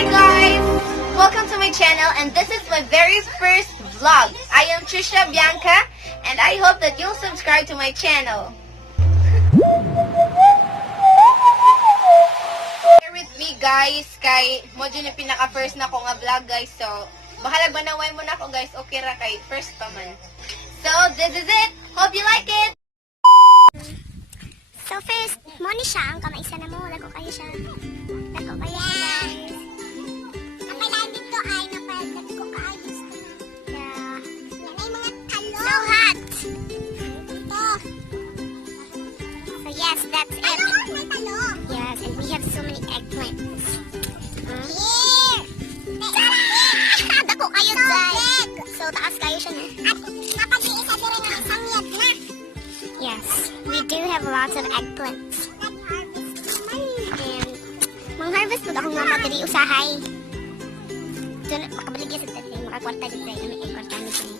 Hi guys! Welcome to my channel and this is my very first vlog. I am Trisha Bianca and I hope that you'll subscribe to my channel. Share with me guys kay mo dyan yung pinaka-first na ko nga vlog guys. So, bahalag banaway mo na ako guys. Okay ra kay first pa man. So, this is it. Hope you like it! So first, mo ni siya ang kamaisa na mo. Lako kayo siya. Lako kayo guys. Ang kailangan dito ay napagdat ko kaayos. Yeah. Yan ay mga talong. So hot. Ito. So yes, that's it. Talong, may talong. Yes, and we have so many eggplants. Here. Dako kayo guys. So taas kayo siya na. At napag-iisa din rin ang samyad na. Yes, we do have lots of eggplants. And mang-harvest po akong mama diri usahay. Doon, makabaligya sa tatay, makakwarta dito tayo, may kwarta nito.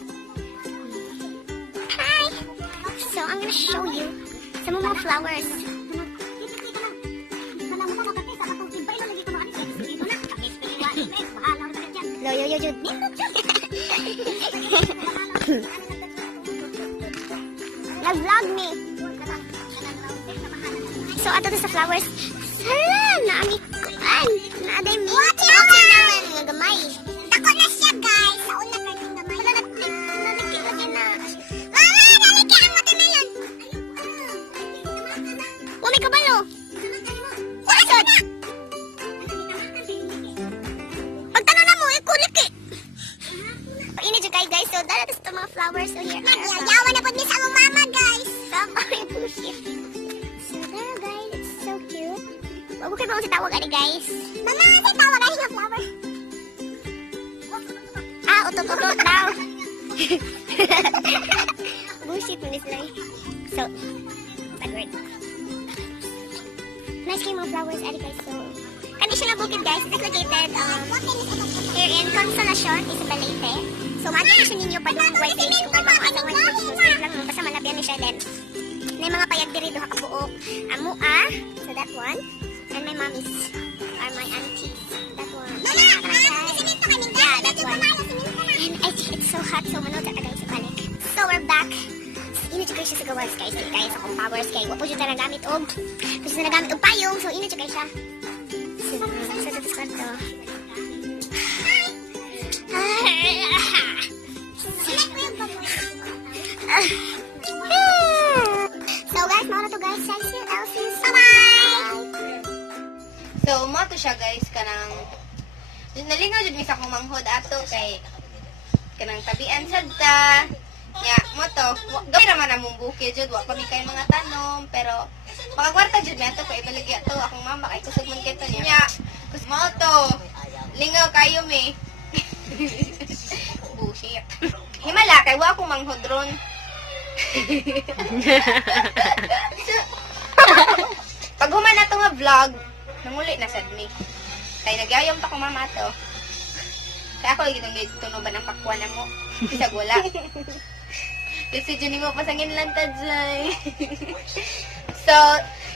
Hi! So, I'm gonna show you some of my flowers. Yo, Jude. Nag-vlog me. So, ato to sa flowers. Hala, naami kuan. Naaday me. Watermelon nga gamay. Dako na siya, guys. Sa una ka yung gamay. Wala nagkiwa din na. Mama, naliki ang watermelon. Wala may kabalo. Wasod. Pagtanong na mo, ikuliki. Painit yung guys. So, dala to sa mga flowers. So, here. Yayawan na po ni sa mga mama, guys. Ay, pushit. So, there, guys. It's so cute. Wag kayo bang sitawag ani, guys? Mama, sitawag ani nga flower. Ah, utot-utot daw. Bullshit mo ni Slay. So, bad word. Nice kayo mga flowers, ani, guys. So, conditional bukid, guys. It's located here in Consolacion, Isabel Leyte. So, mag-i-issue ninyo pa doon webpage kung may mga ano nga so, straight lang mo. Basta malabyan ni siya din. May mga payag diri doha ka buok. Amua, so that one. And my mommies are my aunties. That one. Yeah, that one. And I think it's so hot. So, manood ka guys sa balik. So, we're back. Init kayo siya sa gawas, guys. Hindi kaya sa akong powers kay wapo siya na nagamit og. Kasi na nagamit og payong. So, init kayo siya. So, sa Discord to. So guys, mga na to guys. Thank you, Elsie. Bye-bye! So, mo to siya guys, kanang nalingaw jud mi sa akong manghod ato kay kanang tabian sad ta. Ya, mo to, gawin naman among bukid jud, wa pa mi kay mga tanom, pero makakwarta jud mi ato kay ibalagya to akong mama kay kusog man kito niya. Ya, kus mo to, lingaw kayo mi. Bullshit. Himala kay wa akong manghod ron. Pag human na ito nga vlog, nanguli na sad mi. Kaya nagyayom pa kong mama to. Kaya ako lagi nang tunuban ang pakwan na mo. Bisag wala. Kasi dyan mo pasangin lang tadzay. So,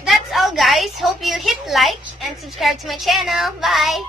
that's all guys. Hope you hit like and subscribe to my channel. Bye!